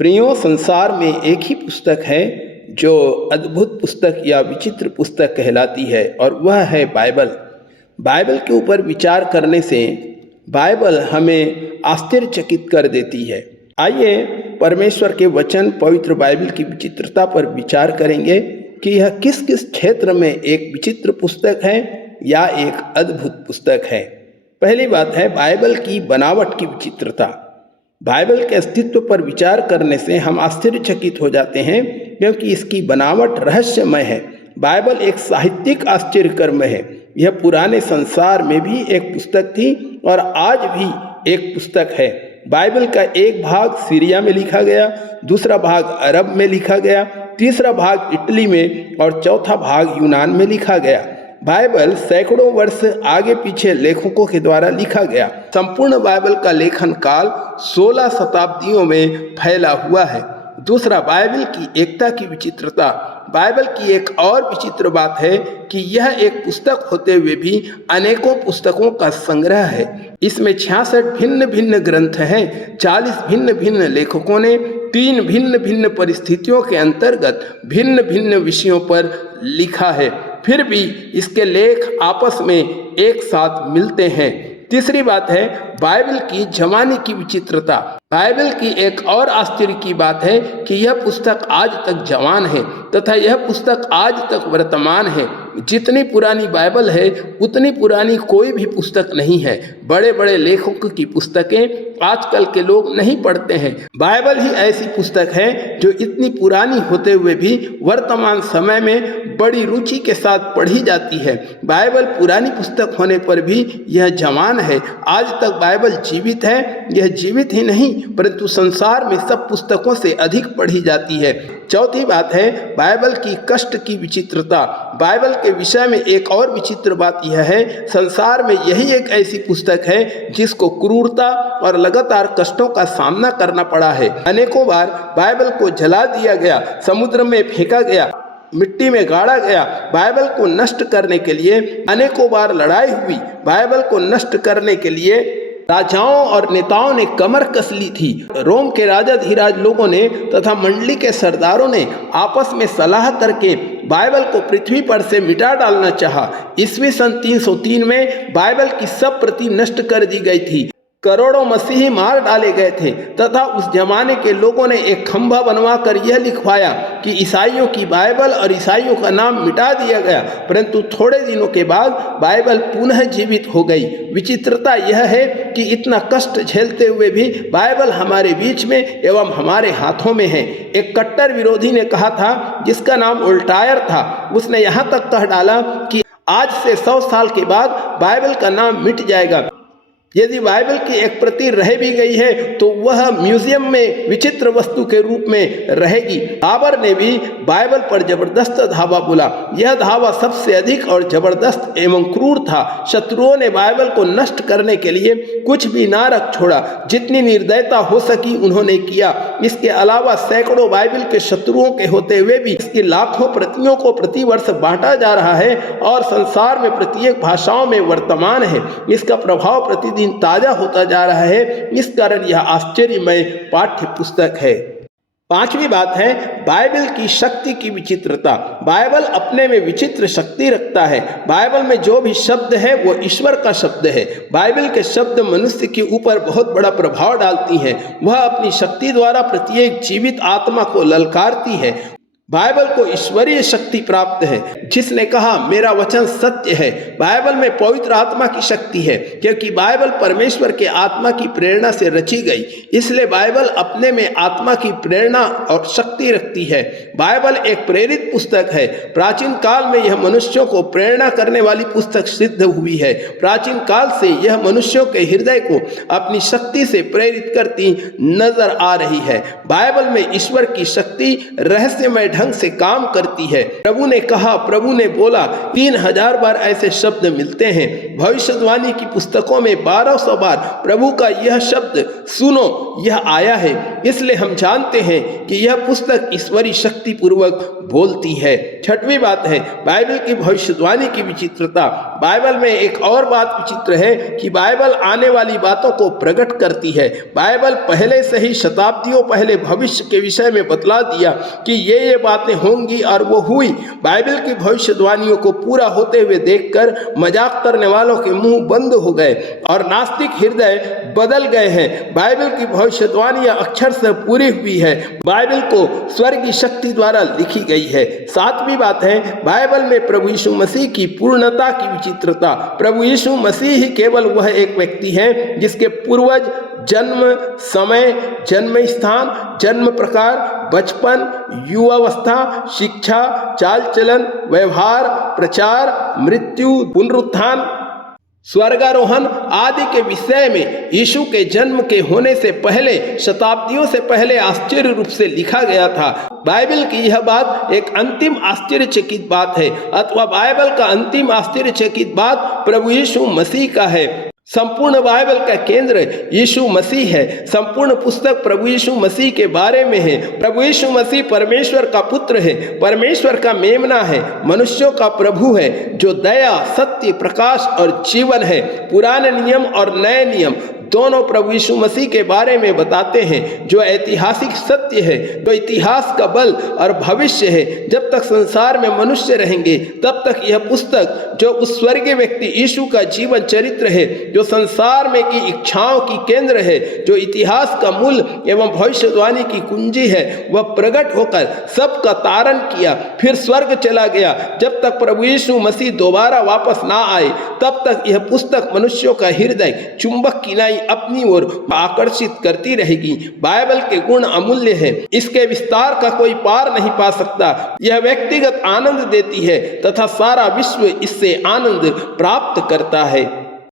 प्रियो, संसार में एक ही पुस्तक है जो अद्भुत पुस्तक या विचित्र पुस्तक कहलाती है और वह है बाइबल। बाइबल के ऊपर विचार करने से बाइबल हमें आश्चर्यचकित कर देती है। आइए परमेश्वर के वचन पवित्र बाइबल की विचित्रता पर विचार करेंगे कि यह किस किस क्षेत्र में एक विचित्र पुस्तक है या एक अद्भुत पुस्तक है। पहली बात है बाइबल की बनावट की विचित्रता। बाइबल के अस्तित्व पर विचार करने से हम आश्चर्यचकित हो जाते हैं क्योंकि इसकी बनावट रहस्यमय है। बाइबल एक साहित्यिक आश्चर्यकर्म है। यह पुराने संसार में भी एक पुस्तक थी और आज भी एक पुस्तक है। बाइबल का एक भाग सीरिया में लिखा गया, दूसरा भाग अरब में लिखा गया, तीसरा भाग इटली में और चौथा भाग यूनान में लिखा गया। बाइबल सैकड़ों वर्ष आगे पीछे लेखकों के द्वारा लिखा गया। संपूर्ण बाइबल का लेखन काल 16 शताब्दियों में फैला हुआ है। दूसरा, बाइबल की एकता की विचित्रता। बाइबल की एक और विचित्र बात है कि यह एक पुस्तक होते हुए भी अनेकों पुस्तकों का संग्रह है। इसमें 66 भिन्न भिन्न ग्रंथ हैं। 40 भिन्न भिन्न लेखकों ने 3 भिन्न भिन्न परिस्थितियों के अंतर्गत भिन्न भिन्न विषयों पर लिखा है, फिर भी इसके लेख आपस में एक साथ मिलते हैं। तीसरी बात है बाइबल की जमाने की विचित्रता। बाइबल की एक और आश्चर्य की बात है कि यह पुस्तक आज तक जवान है तथा यह पुस्तक आज तक वर्तमान है। जितनी पुरानी बाइबल है उतनी पुरानी कोई भी पुस्तक नहीं है। बड़े बड़े लेखकों की पुस्तकें आजकल के लोग नहीं पढ़ते हैं। बाइबल ही ऐसी पुस्तक है जो इतनी पुरानी होते हुए भी वर्तमान समय में बड़ी रुचि के साथ पढ़ी जाती है। बाइबल पुरानी पुस्तक होने पर भी यह जवान है। आज तक बाइबल जीवित है। यह जीवित ही नहीं परंतु संसार में सब पुस्तकों से अधिक पढ़ी जाती है। चौथी बात है बाइबल की कष्ट की विचित्रता। बाइबल के विषय में एक और विचित्र बात यह है, संसार में यही एक ऐसी पुस्तक है जिसको क्रूरता और लगातार कष्टों का सामना करना पड़ा है। अनेकों बार बाइबल को जला दिया गया, समुद्र में फेंका गया, मिट्टी में गाड़ा गया। बाइबल को नष्ट करने के लिए अनेकों बार लड़ाई हुई। बाइबल को नष्ट करने के लिए राजाओं और नेताओं ने कमर कस ली थी। रोम के राजाधिराज लोगों ने तथा मंडली के सरदारों ने आपस में सलाह करके बाइबल को पृथ्वी पर से मिटा डालना चाहा। ईस्वी सन 303 में बाइबल की सब प्रति नष्ट कर दी गई थी। करोड़ों मसीही मार डाले गए थे तथा उस जमाने के लोगों ने एक खंभा बनवाकर यह लिखवाया कि ईसाइयों की बाइबल और ईसाइयों का नाम मिटा दिया गया। परंतु थोड़े दिनों के बाद बाइबल पुनः जीवित हो गई। विचित्रता यह है कि इतना कष्ट झेलते हुए भी बाइबल हमारे बीच में एवं हमारे हाथों में है। एक कट्टर विरोधी ने कहा था, जिसका नाम वोल्टायर था, उसने यहाँ तक कह डाला कि आज से 100 साल के बाद बाइबल का नाम मिट जाएगा। यदि बाइबल की एक प्रति रह भी गई है तो वह म्यूजियम में विचित्र वस्तु के रूप में रहेगी। बाबर ने भी बाइबल पर जबरदस्त धावा बोला। यह धावा सबसे अधिक और जबरदस्त एवं क्रूर था। शत्रुओं ने बाइबल को नष्ट करने के लिए कुछ भी ना रख छोड़ा। जितनी निर्दयता हो सकी उन्होंने किया। इसके अलावा सैकड़ों बाइबल के शत्रुओं के होते हुए भी इसकी लाखों प्रतियों को प्रतिवर्ष बांटा जा रहा है और संसार में प्रत्येक भाषाओं में वर्तमान है। इसका प्रभाव प्रतिदिन ताजा होता जा रहा है। इस कारण यह आश्चर्यमय पाठ्य पुस्तक है। पांचवी बात है बाइबल की शक्ति की विचित्रता। बाइबल अपने में विचित्र शक्ति रखता है। बाइबल में जो भी शब्द है वो ईश्वर का शब्द है। बाइबल के शब्द मनुष्य के ऊपर बहुत बड़ा प्रभाव डालती हैं। वह अपनी शक्ति द्वारा प्रत्येक जीवित आत्मा को ललकारती है। बाइबल को ईश्वरीय शक्ति प्राप्त है। जिसने कहा मेरा वचन सत्य है। बाइबल में पवित्र आत्मा की शक्ति है क्योंकि बाइबल परमेश्वर के आत्मा की प्रेरणा से रची गई। इसलिए बाइबल अपने में आत्मा की प्रेरणा और शक्ति रखती है। बाइबल एक प्रेरित पुस्तक है। प्राचीन काल में यह मनुष्यों को प्रेरणा करने वाली पुस्तक सिद्ध हुई है। प्राचीन काल से यह मनुष्यों के हृदय को अपनी शक्ति से प्रेरित करती नजर आ रही है। बाइबल में ईश्वर की शक्ति रहस्यमय ढंग से काम करती है। प्रभु ने कहा, प्रभु ने बोला, 3000 बार ऐसे शब्द मिलते हैं। भविष्यवाणी की पुस्तकों में 1200 बार प्रभु का यह शब्द सुनो यह आया है। इसलिए हम जानते हैं कि यह पुस्तक ईश्वरी शक्ति पूर्वक बोलती है। छठवीं बात है बाइबल की भविष्यवाणी की विचित्रता। बाइबल में एक और बात विचित्र है कि बाइबल आने वाली बातों को प्रकट करती है। बाइबल पहले से ही शताब्दियों पहले भविष्य के विषय में बतला दिया कि ये बातें होंगी और वो हुई। बाइबल की भविष्यवाणियों को पूरा होते हुए देखकर मजाक करने वालों के मुंह बंद हो गए और नास्तिक हृदय बदल गए हैं। बाइबल की भविष्यवाणियां अक्षर से पूरी हुई है। बाइबल को स्वर्गीय शक्ति द्वारा लिखी गई है। सातवीं बात है बाइबल में प्रभु यीशु मसीह की पूर्णता की विचित्रता। प्रभु यीशु मसीह ही केवल वह एक व्यक्ति है जिसके पूर्वज, जन्म समय, जन्म स्थान, जन्म प्रकार, बचपन, युवावस्था, शिक्षा, चाल चलन, व्यवहार, प्रचार, मृत्यु, पुनरुत्थान, स्वर्गारोहण आदि के विषय में यीशु के जन्म के होने से पहले, शताब्दियों से पहले आश्चर्य रूप से लिखा गया था। बाइबल की यह बात एक अंतिम आश्चर्यचकित बात है, अथवा बाइबल का अंतिम आश्चर्यचकित बात प्रभु यीशु मसीह का है। संपूर्ण बाइबल का केंद्र यीशु मसीह है। संपूर्ण पुस्तक प्रभु यीशु मसीह के बारे में है। प्रभु यीशु मसीह परमेश्वर का पुत्र है, परमेश्वर का मेमना है, मनुष्यों का प्रभु है, जो दया, सत्य, प्रकाश और जीवन है। पुराने नियम और नए नियम दोनों प्रभु यीशु मसीह के बारे में बताते हैं, जो ऐतिहासिक सत्य है, जो इतिहास का बल और भविष्य है। जब तक संसार में मनुष्य रहेंगे तब तक यह पुस्तक, जो उस स्वर्गीय व्यक्ति यीशु का जीवन चरित्र है, जो संसार में की इच्छाओं की केंद्र है, जो इतिहास का मूल एवं भविष्यवाणी की कुंजी है, वह प्रकट होकर सबका तारण किया, फिर स्वर्ग चला गया। जब तक प्रभु यीशु मसीह दोबारा वापस ना आए तब तक यह पुस्तक मनुष्यों का हृदय चुंबक की नाई अपनी ओर आकर्षित करती रहेगी। बाइबल के गुण अमूल्य है, इसके विस्तार का कोई पार नहीं पा सकता। यह व्यक्तिगत आनंद देती है तथा सारा विश्व इससे आनंद प्राप्त करता है।